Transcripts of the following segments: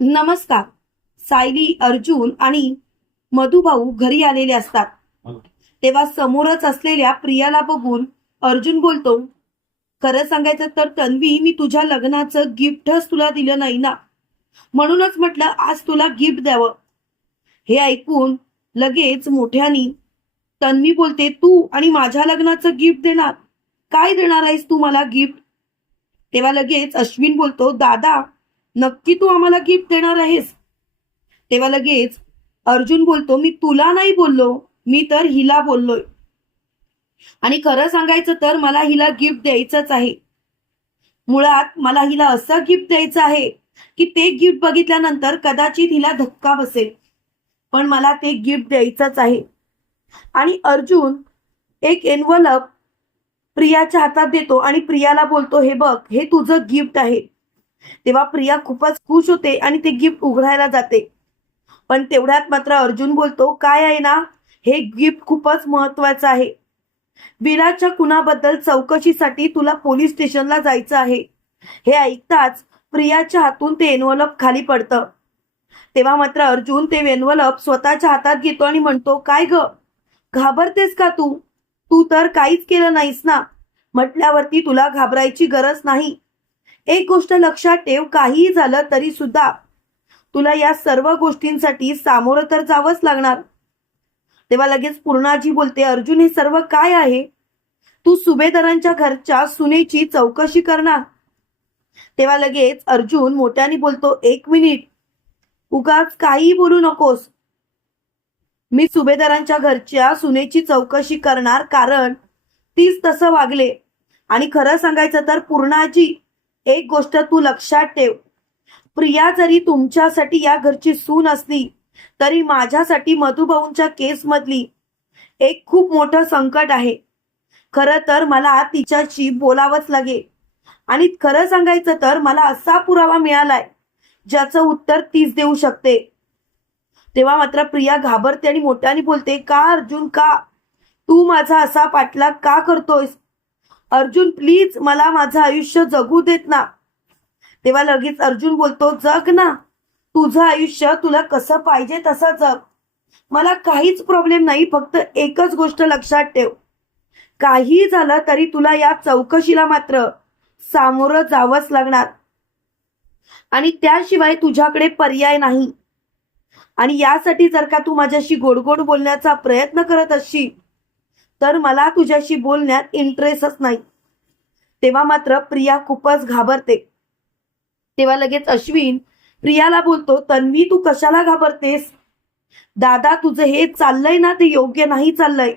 नमस्कार. सायली अर्जुन आणि मधुभाऊ घरी आलेले असतात. तेव्हा समोरच असलेल्या प्रियाला बघून अर्जुन बोलतो खरं सांगायचं तर तन्वी मी तुझ्या लग्नाचं गिफ्टच तुला दिलं नाही ना? म्हणूनच म्हटलं आज तुला गिफ्ट द्यावं. हे ऐकून लगेच मोठ्यानी तन्वी बोलते तू आणि माझ्या लग्नाचं गिफ्ट देणार? काय देणार आहेस तू मला गिफ्ट? तेव्हा लगेच अश्विन बोलतो दादा नक्की तू आम्हाला गिफ्ट देणार आहेस. तेव्हा लगेच अर्जुन बोलतो मी तुला नाही बोललो मी तर हिला बोललोय. आणि खरं सांगायचं तर मला हिला गिफ्ट द्यायचंच आहे. मुळात मला हिला असं गिफ्ट द्यायचं आहे की ते गिफ्ट बघितल्यानंतर कदाचित हिला धक्का बसेल. पण मला ते गिफ्ट द्यायचंच आहे. आणि अर्जुन एक एनवलप प्रियाच्या हातात देतो आणि प्रियाला बोलतो हे बघ हे तुझं गिफ्ट आहे. तेव्हा प्रिया खूपच खुश होते आणि ते गिफ्ट उघडायला जाते. पण तेवढ्यात मात्र अर्जुन बोलतो काय आहे ना? हे गिफ्ट खूपच महत्वाचं आहे. विराजच्या कुणाबद्दल चौकशीसाठी तुला पोलीस स्टेशनला जायचं आहे. हे ऐकताच प्रियाच्या हातून ते एनवलप खाली पडतं. तेव्हा मात्र अर्जुन ते एनवलप स्वतःच्या हातात घेतो आणि म्हणतो काय ग? घाबरतेस का तू? तू तर काहीच केलं नाहीस ना? म्हटल्यावरती तुला घाबरायची गरज नाही. एक गोष्ट लक्षात ठेव काहीही झालं तरी सुद्धा तुला या सर्व गोष्टींसाठी सामोरं तर जावंच लागणार. तेव्हा लगेच पूर्णाजी बोलते अर्जुन हे सर्व काय आहे? तू सुभेदारांच्या घरच्या सुनेची चौकशी करणार. तेव्हा लगेच अर्जुन मोठ्याने बोलतो एक मिनिट उगाच काही बोलू नकोस. मी सुभेदारांच्या घरच्या सुनेची चौकशी करणार कारण तीच तसं वागले. आणि खरं सांगायचं तर पूर्णाजी एक गोष्ट तू लक्षात ठेव. प्रिया जरी तुमच्यासाठी या घरची सून असली तरी माझ्यासाठी मधुभाऊंच्या केसमधली एक खूप मोठं संकट आहे. खरं तर मला तिच्याशी बोलावंच लागेल. आणि खरं सांगायचं तर मला असा पुरावा मिळालाय ज्याचं उत्तर तीच देऊ शकते. तेव्हा मात्र प्रिया घाबरते आणि मोठ्याने बोलते का अर्जुन का? तू माझा असा पाठलाग का करतोयस? अर्जुन प्लीज मला माझं आयुष्य जगू देत ना. तेव्हा लगेच अर्जुन बोलतो जग ना. तुझं आयुष्य तुला कसं पाहिजे तसं जग. मला काहीच प्रॉब्लेम नाही फक्त एकच गोष्ट लक्षात ठेव. काही झालं तरी तुला या चौकशीला मात्र सामोरं जावंच लागणार. आणि त्याशिवाय तुझ्याकडे पर्याय नाही. आणि यासाठी जर का तू माझ्याशी गोड गोड बोलण्याचा प्रयत्न करत असशील तर मला तुझ्याशी बोलण्यात इंटरेस्टच नाही. तेव्हा मात्र प्रिया खूपच घाबरते. तेव्हा लगेच अश्विन प्रियाला बोलतो तन्वी तू कशाला घाबरतेस? दादा तुझं हे चाललंय ना ते योग्य नाही चाललंय.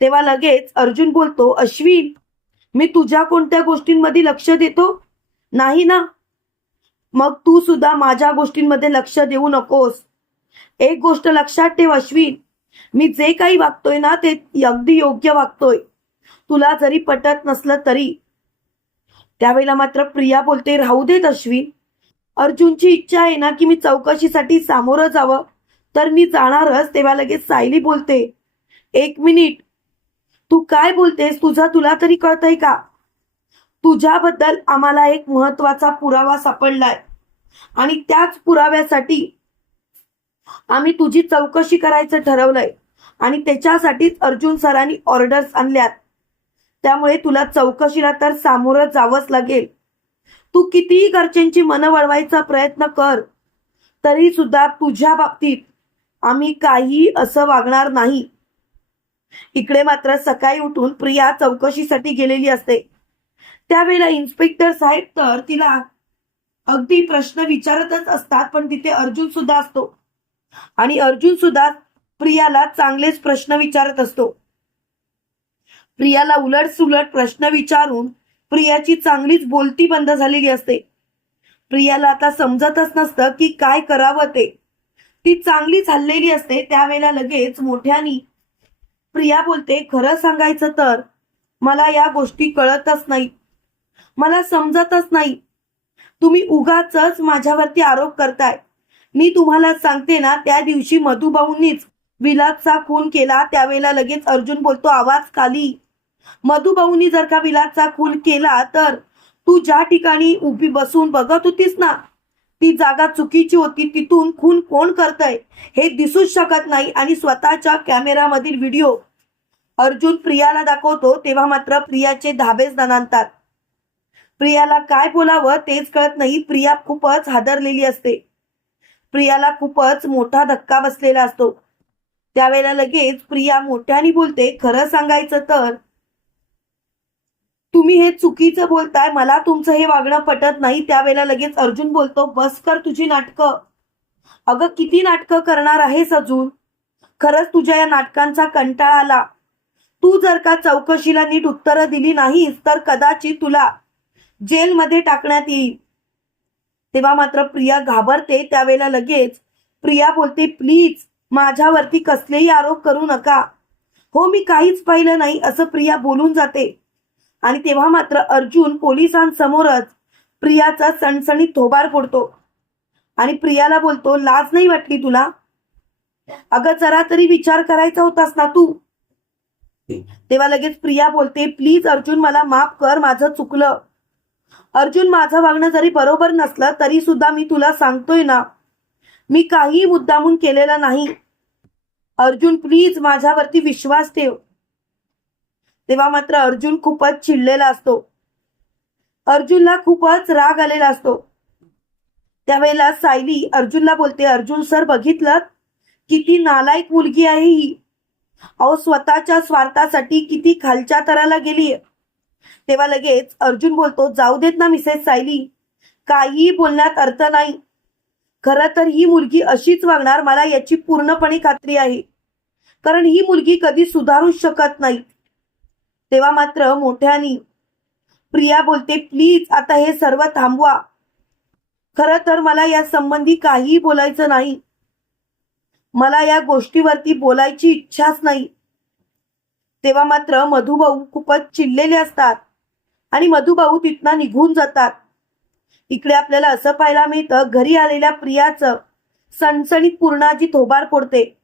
तेव्हा लगेच अर्जुन बोलतो अश्विन मी तुझ्या कोणत्या गोष्टींमध्ये लक्ष देतो? नाही ना? मग तू सुद्धा माझ्या गोष्टींमध्ये लक्ष देऊ नकोस. एक गोष्ट लक्षात ठेव अश्विन मी जे काही वागतोय ना ते अगदी योग्य वागतोय. तुला जरी पटत नसलं तरी. त्यावेळेला मात्र प्रिया बोलते राहू देत अश्विन. अर्जुनची इच्छा आहे ना की मी चौकशीसाठी सामोरं जावं. तर मी जाणारच. तेव्हा लगेच सायली बोलते एक मिनिट. तू काय बोलतेस? तुझा तुला तरी कळतंय का? तुझ्याबद्दल आम्हाला एक महत्त्वाचा पुरावा सापडलाय. आणि त्याच पुराव्यासाठी आम्ही तुझी चौकशी करायचं ठरवलंय. आणि त्याच्यासाठीच अर्जुन सरांनी ऑर्डर्स आणल्यात. त्यामुळे तुला चौकशीला तर सामोरं जावंच लागेल. तू कितीही घरच्यांची मन वळवायचा प्रयत्न कर. तरी सुद्धा तुझ्या बाबतीत आम्ही काही असं वागणार नाही. इकडे मात्र सकाळी उठून प्रिया चौकशीसाठी गेलेली असते. त्यावेळेला इन्स्पेक्टर साहेब तर तिला अगदी प्रश्न विचारतच असतात पण तिथे अर्जुन सुद्धा असतो. आणि अर्जुन सुद्धा प्रियाला चांगलेच प्रश्न विचारत असतो. प्रियाला उलट सुलट प्रश्न विचारून प्रियाची चांगलीच बोलती बंद झालेली असते. प्रियाला आता समजतच नसतं की काय करावं ते. ती चांगली चाललेली असते त्यावेळेला लगेच मोठ्यानी प्रिया बोलते खरं सांगायचं तर मला या गोष्टी कळतच नाही. मला समजतच नाही. तुम्ही उगाच माझ्यावरती आरोप करताय. मी तुम्हाला सांगते ना त्या दिवशी मधुभाऊंनीच विलासचा खून केला. त्यावेळेला लगेच अर्जुन बोलतो आवाज खाली. मधुभाऊंनी जर का विलासचा खून केला तर तू ज्या ठिकाणी उभी बसून बघत होतीस ना ती जागा चुकीची होती. तिथून खून कोण करतय हे दिसूच शकत नाही. आणि स्वतःच्या कॅमेरामधील व्हिडिओ अर्जुन प्रियाला दाखवतो तेव्हा मात्र प्रियाचे धाबेच दणानतात प्रियाला काय बोलावं तेच कळत नाही. प्रिया खूपच हादरलेली असते. प्रियाला खूपच मोठा धक्का बसलेला असतो. त्यावेळेला लगेच प्रिया मोठ्याने बोलते खरं सांगायचं तर तुम्ही हे चुकीचं बोलताय मला तुमचं हे वागणं पटत नाही. त्यावेळेला लगेच अर्जुन बोलतो बस कर तुझी नाटकं. अगं किती नाटकं करणार आहेस अजून? खरंच तुझ्या या नाटकांचा कंटाळा आला. तू जर का चौकशीला नीट उत्तरं दिली नाहीस तर कदाचित तुला जेलमध्ये टाकण्यात येईल. तेव्हा मात्र प्रिया घाबरते त्यावेळेला लगेच प्रिया बोलते प्लीज माझ्यावरती कसलेही आरोप करू नका. हो मी काहीच पाहिलं नाही असं प्रिया बोलून जाते. आणि तेव्हा मात्र अर्जुन पोलिसांसमोरच प्रियाचा सणसणीत थोबार फोडतो. आणि प्रियाला बोलतो लाज नाही वाटली तुला? अगं जरा तरी विचार करायचा होतास ना तू? तेव्हा लगेच प्रिया बोलते प्लीज अर्जुन मला माफ कर माझं चुकलं. अर्जुन माझं वागणं जरी बरोबर नसलं तरी सुद्धा मी तुला सांगतोय ना मी काही मुद्दामून केलेला नाही. अर्जुन प्लीज माझ्यावरती विश्वास ठेव. तेव्हा मात्र अर्जुन खूपच चिडलेला असतो. अर्जुनला खूपच राग आलेला असतो. त्यावेळेला सायली अर्जुनला बोलते अर्जुन सर बघितलं किती नालायक मुलगी आहे ही. अहो स्वतःच्या स्वार्थासाठी किती खालच्या तराला गेलीये. तेव्हा लगेच अर्जुन बोलतो जाऊ देत ना मिसेस सायली काही बोलण्यात अर्थ नाही. खरं तर ही मुलगी अशीच वागणार मला याची पूर्णपणे खात्री आहे. कारण ही मुलगी कधी सुधारूच शकत नाही. तेव्हा मात्र मोठ्यानी प्रिया बोलते प्लीज आता हे सर्व थांबवा. खरं तर मला या संबंधी काहीही बोलायचं नाही. मला या गोष्टीवरती बोलायची इच्छाच नाही. तेव्हा मात्र मधुभाऊ खूपच चिडलेले असतात आणि मधुभाऊ तिथनं निघून जातात. इकडे आपल्याला असं पाहायला मिळतं घरी आलेल्या प्रियाचं सणसणीत पूर्णाजी थोबार फोडते.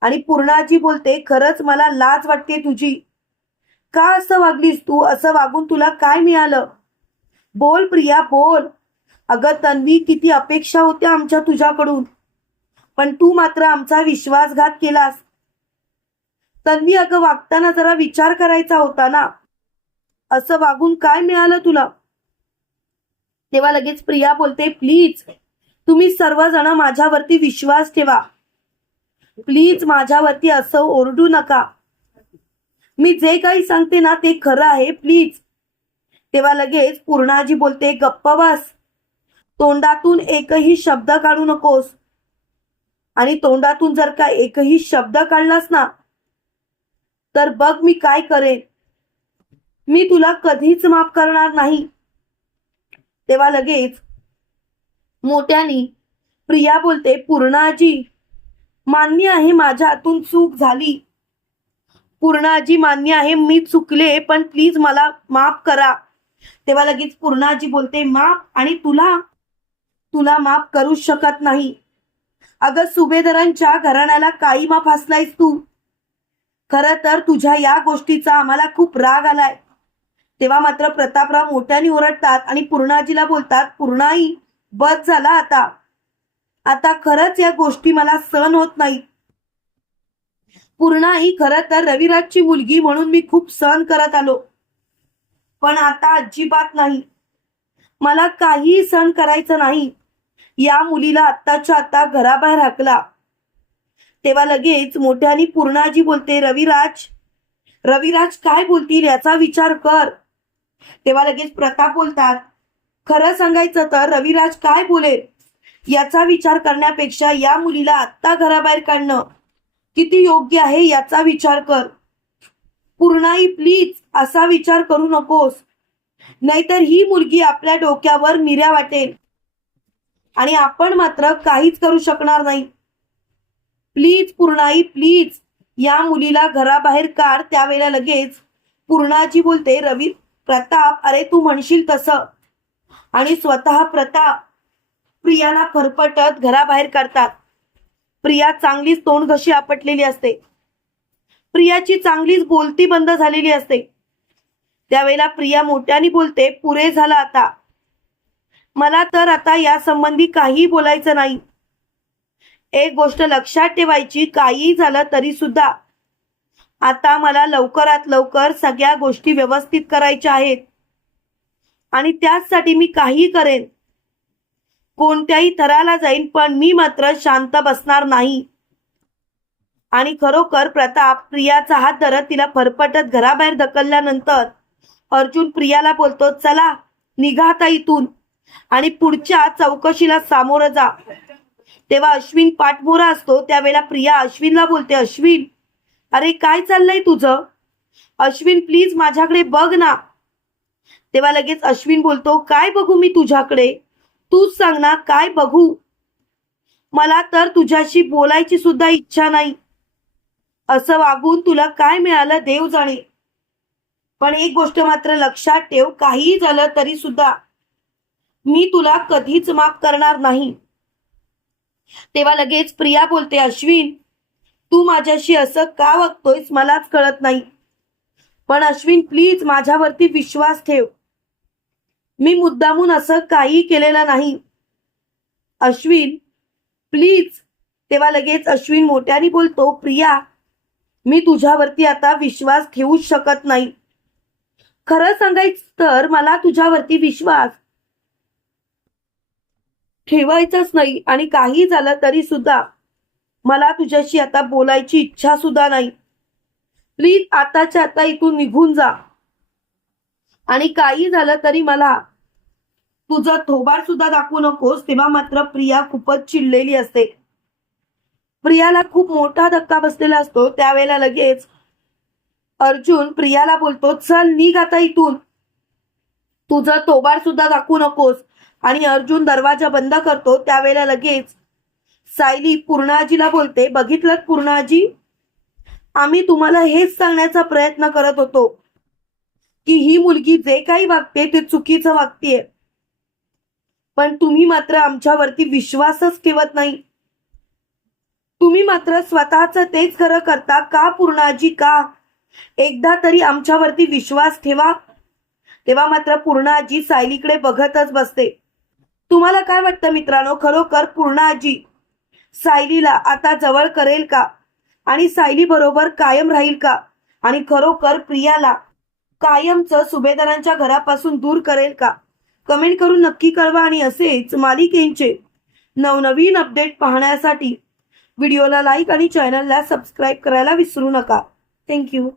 आणि पूर्णाजी बोलते खरंच मला लाज वाटते तुझी. का असं वागलीस तू? असं वागून तुला काय मिळालं? बोल प्रिया बोल. अगं तन्वी किती अपेक्षा होत्या आमच्या तुझ्याकडून. पण तू मात्र आमचा विश्वासघात केलास. तन्वी अगं वागताना जरा विचार करायचा होता ना. असं वागून काय मिळालं तुला? तेव्हा लगेच प्रिया बोलते प्लीज तुम्ही सर्वजण माझ्यावरती विश्वास ठेवा. प्लीज माझ्यावरती असं ओरडू नका. मी जे काही सांगते ना ते खरं आहे प्लीज. तेव्हा लगेच पूर्णाजी बोलते गप्प बस. तोंडातून एकही शब्द काढू नकोस. आणि तोंडातून जर का एकही शब्द काढलास ना तर बघ मी काय करेन. मी तुला कधीच माफ करणार नाही. तेव्हा लगेच मोठ्यानी प्रिया बोलते पूर्णाजी मान्य आहे माझ्या हातून चूक झाली. पूर्णाजी मान्य आहे मी चुकले पण प्लीज मला माफ करा. तेव्हा लगेच पूर्णाजी बोलते माफ आणि तुला तुला माफ करू शकत नाही. अगं सुभेदारांच्या घराण्याला काही माफ असलायस तू. खरं तर तुझ्या या गोष्टीचा आम्हाला खूप राग आलाय. तेव्हा मात्र प्रतापराव मोठ्याने ओरडतात आणि पूर्णाजीला बोलतात पूर्णाई बस झाला आता. आता खरंच या गोष्टी मला सहन होत नाही पूर्णाई खरं तर रविराजची मुलगी म्हणून मी खूप सहन करत आलो. पण आता अजिबात नाही. मला काहीही सहन करायचं नाही. या मुलीला आत्ताच्या आता घराबाहेर हाकला. तेव्हा लगेच मोठ्यानी पूर्णाजी बोलते रविराज रविराज काय बोलतील याचा विचार कर. तेव्हा लगेच प्रताप बोलतात खरं सांगायचं तर रविराज काय बोलेल याचा विचार करण्यापेक्षा या मुलीला आत्ता घराबाहेर काढणं किती योग्य आहे याचा विचार कर. पूर्णाई प्लीज असा विचार करू नकोस. नाहीतर ही मुलगी आपल्या डोक्यावर मिऱ्या वाटेल आणि आपण मात्र काहीच करू शकणार नाही. प्लीज पूर्णाई प्लीज. या मुलीला घराबाहेर काढ त्यावेळेला लगेच पूर्णाजी बोलते रवी प्रताप अरे तू म्हणशील तसं. आणि स्वतः प्रताप प्रियाला फरफटत घराबाहेर काढतात. प्रिया चांगलीच तोंड घशी आपटलेली असते. प्रियाची चांगलीच बोलती बंद झालेली असते. त्यावेळेला प्रिया मोठ्याने बोलते पुरे झाला आता. मला तर आता या संबंधी काही बोलायचं नाही. एक गोष्ट लक्षात ठेवायची काही झालं तरी सुद्धा आता मला लवकरात लवकर सगळ्या गोष्टी व्यवस्थित करायच्या आहेत. आणि त्याचसाठी मी काही करेन. कोणत्याही थराला जाईन पण मी मात्र शांत बसणार नाही. आणि खरोखर प्रताप प्रियाचा हात धरत तिला फरफटत घराबाहेर ढकलल्यानंतर अर्जुन प्रियाला बोलतो चला निघा आता इथून आणि पुढच्या चौकशीला सामोरं जा. तेव्हा अश्विन पाठमोरा असतो त्यावेळेला प्रिया अश्विनला बोलते अश्विन अरे काय चाललंय तुझं? अश्विन प्लीज माझ्याकडे बघ ना. तेव्हा लगेच अश्विन बोलतो काय बघू मी तुझ्याकडे? तूच सांग ना काय बघू? मला तर तुझ्याशी बोलायची सुद्धा इच्छा नाही. असं वागून तुला काय मिळालं देव जाणे पण एक गोष्ट मात्र लक्षात ठेव काहीही झालं तरी सुद्धा मी तुला कधीच माफ करणार नाही. तेव्हा लगेच प्रिया बोलते अश्विन तू माझ्याशी असं का वागतोयस मलाच कळत नाही. पण अश्विन प्लीज माझ्यावरती विश्वास ठेव. मी मुद्दामून असं काही केलेलं नाही. अश्विन प्लीज. तेव्हा लगेच अश्विन मोठ्याने बोलतो प्रिया मी तुझ्यावरती आता विश्वास ठेवूच शकत नाही. खरं सांगायचं तर मला तुझ्यावरती विश्वास ठेवायचंच नाही आणि काही झालं तरी सुद्धा मला तुझ्याशी आता बोलायची इच्छा सुद्धा नाही. प्लीज आताच्या आता इथून निघून जा. आणि काही झालं तरी मला तुझं थोबाड सुद्धा दाखवू नकोस तेव्हा मात्र प्रिया खूपच चिडलेली असते. प्रियाला खूप मोठा धक्का बसलेला असतो. त्यावेळेला लगेच अर्जुन प्रियाला बोलतो चल निघ आता इथून. तुझं थोबाड सुद्धा दाखवू नकोस. आणि अर्जुन दरवाजा बंद करतो त्यावेळेला लगेच सायली पूर्णाजीला बोलते बघितलं पूर्णाजी? आम्ही तुम्हाला हेच सांगण्याचा प्रयत्न करत होतो की ही मुलगी जे काही वागते ते चुकीचं वागतेय. पण तुम्ही मात्र आमच्यावरती विश्वासच ठेवत नाही. तुम्ही मात्र स्वतःच तेच खरं करता का पूर्णाजी? का? एकदा तरी आमच्यावरती विश्वास ठेवा. तेव्हा मात्र पूर्णाजी सायलीकडे बघतच बसते. तुम्हाला काय वाटतं मित्रांनो? खरोखर पूर्णाजी सायलीला आता जवळ करेल का? आणि सायली बरोबर कायम राहील का? आणि खरोखर प्रियाला कायमचं सुभेदारांच्या घरापासून दूर करेल का? कमेंट करून नक्की कळवा आणि असेच मालिकेंचे नवनवीन अपडेट पाहण्यासाठी व्हिडिओला लाईक आणि चॅनलला सबस्क्राईब करायला विसरू नका. थँक्यू.